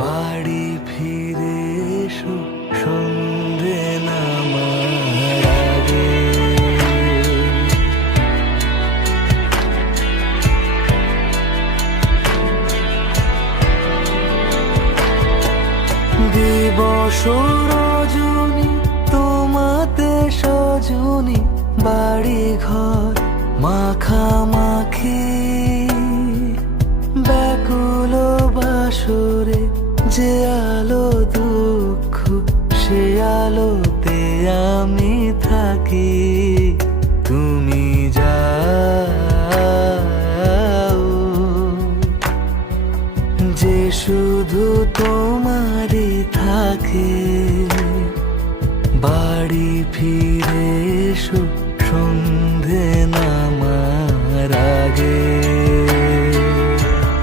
বাড়ি ফিরে এসো সন্ধে নামার আগে। দিবস রজনী তোমাতে সজনী, বাড়ি ঘর মাখামাখি, ব্যাকুল বাসরে যে আলো দুঃখ সে আলোতে আমি থাকি। তুমি যাও যে শুধু তোমারই থাকে, বাড়ি ফিরে এসো সন্ধে নামার আগে।